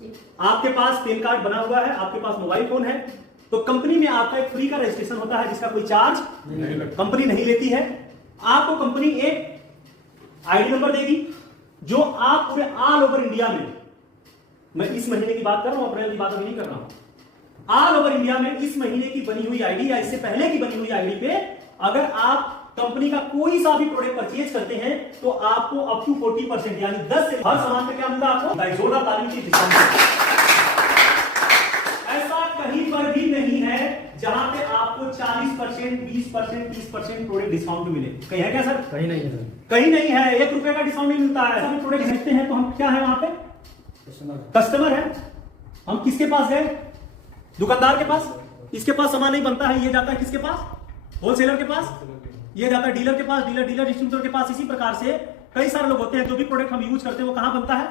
आपके पास pan card बना हुआ है, आपके पास मोबाइल फोन है, तो कंपनी में आपका एक फ्री का रजिस्ट्रेशन होता है जिसका कोई चार्ज कंपनी नहीं लेती है। आपको कंपनी एक आईडी नंबर देगी जो आप पूरे ऑल ओवर इंडिया में, मैं इस महीने की बात कर रहा हूं, अप्रैल की बात अभी नहीं कर रहा हूं, ऑल ओवर इंडिया में इस महीने की बनी हुई आईडी या इससे पहले की बनी हुई आईडी पे अगर आप कंपनी का कोई सा भी प्रोडक्ट परचेज करते हैं तो आपको अप टू 40% यानी 10 से हर सामान पे क्या मिलता है आपको जोरदार तालीम की डिस्काउंट। ऐसा कहीं पर भी नहीं है जहां पे आपको 40%, 20%, 30% प्रोडक्ट डिस्काउंट मिले। कहीं है क्या सर? कहीं नहीं है सर, कहीं नहीं है। 1 रुपए का डिस्काउंट नहीं मिलता है। सभी प्रोडक्ट खरीदते हैं तो हम क्या है वहां पे? कस्टमर है। हम किसके पास गए? दुकानदार के पास। इसके पास सामान नहीं बनता है, ये जाता है किसके पास? होलसेलर के पास। ये जाता है डीलर के पास, डीलर डिस्ट्रीब्यूटर के पास। इसी प्रकार से कई सारे लोग होते हैं, जो भी प्रोडक्ट हम यूज करते हैं वो कहां बनता है?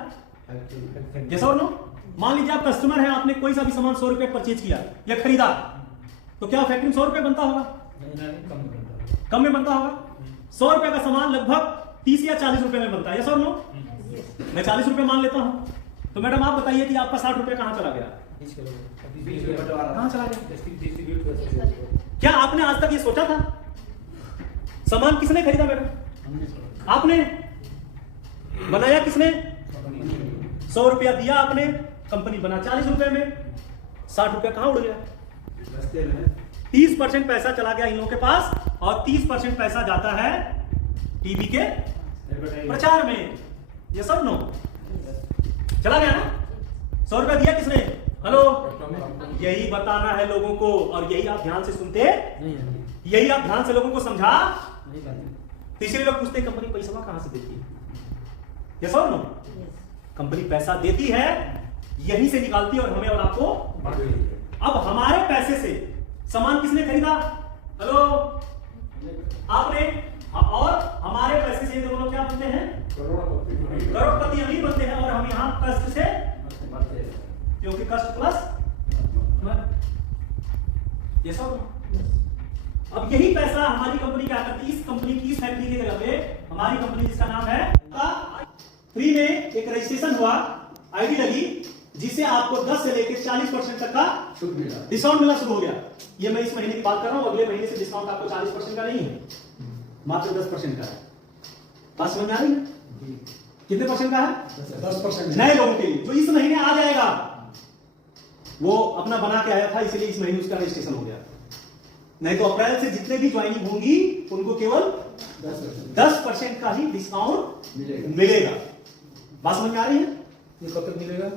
यस और नो? मान लीजिए आप कस्टमर है, आपने कोई सा भी सामान 100 रुपए परचेज किया या खरीदा, तो क्या फैक्ट्री में 100 रुपए बनता होगा? कम में बनता होगा। 100 रुपए का सामान लगभग 30 या 40 रुपए में बनता है। यस और नो? मैं 40 रुपए मान लेता हूं, तो मैडम आप बताइए कि आपका 60 रुपए कहां चला गया? कहां चला गया? क्या आपने आज तक ये सोचा था? सामान किसने खरीदा मैडम? आपने। बनाया किसने? 100 रुपया दिया आपने, कंपनी बना 40 रुपए में, 60 रुपया कहां उड़ गया? 30% पैसा चला गया इन लोगों के पास और 30% पैसा जाता है टीवी के प्रचार में। ये सब नो चला गया ना? 100 रुपया दिया किसने? हेलो, यही बताना है लोगों को, और यही आप ध्यान से सुनते, यही आप ध्यान से लोगों को समझा। तीसरे लोग पूछते कंपनी पैसा कहां से देती है? यस और नो? कंपनी पैसा देती है, यहीं से निकालती है और हमें और आपको। अब हमारे पैसे से सामान किसने खरीदा? हेलो, आपने। और हमारे पैसे से दोनों लोग क्या बनते हैं? करोड़पति अमीर बनते हैं, और हम यहां कष्ट से, क्योंकि कष्ट प्लस। ये सब। अब यही पैसा हमारी कंपनी क्या करती है? इस कंपनी की, इस फैक्ट्री की जगह पे हमारी कंपनी जिसका नाम है फ्री में एक रजिस्ट्रेशन हुआ, आईडी लगी, जिसे आपको 10 से लेकर 40% तक का डिस्काउंट मिलना शुरू हो गया। ये मैं इस महीने की बात कर रहा हूं, अगले महीने से डिस्काउंट आपको 40% का नहीं है, मात्र 10% का है। बात समझ में आ रही है? कितने परसेंट का है? 10%। नए लोगों के लिए जो इस महीने आ जाएगा, वो अपना बना के आया था, इसलिए इस महीने उसका रजिस्ट्रेशन हो गया। नहीं तो अप्रैल से जितने भी ज्वाइनिंग होंगी उनको केवल 10% का ही डिस्काउंट मिलेगा। बात समझ में आ रही है? ये कब तक मिलेगा?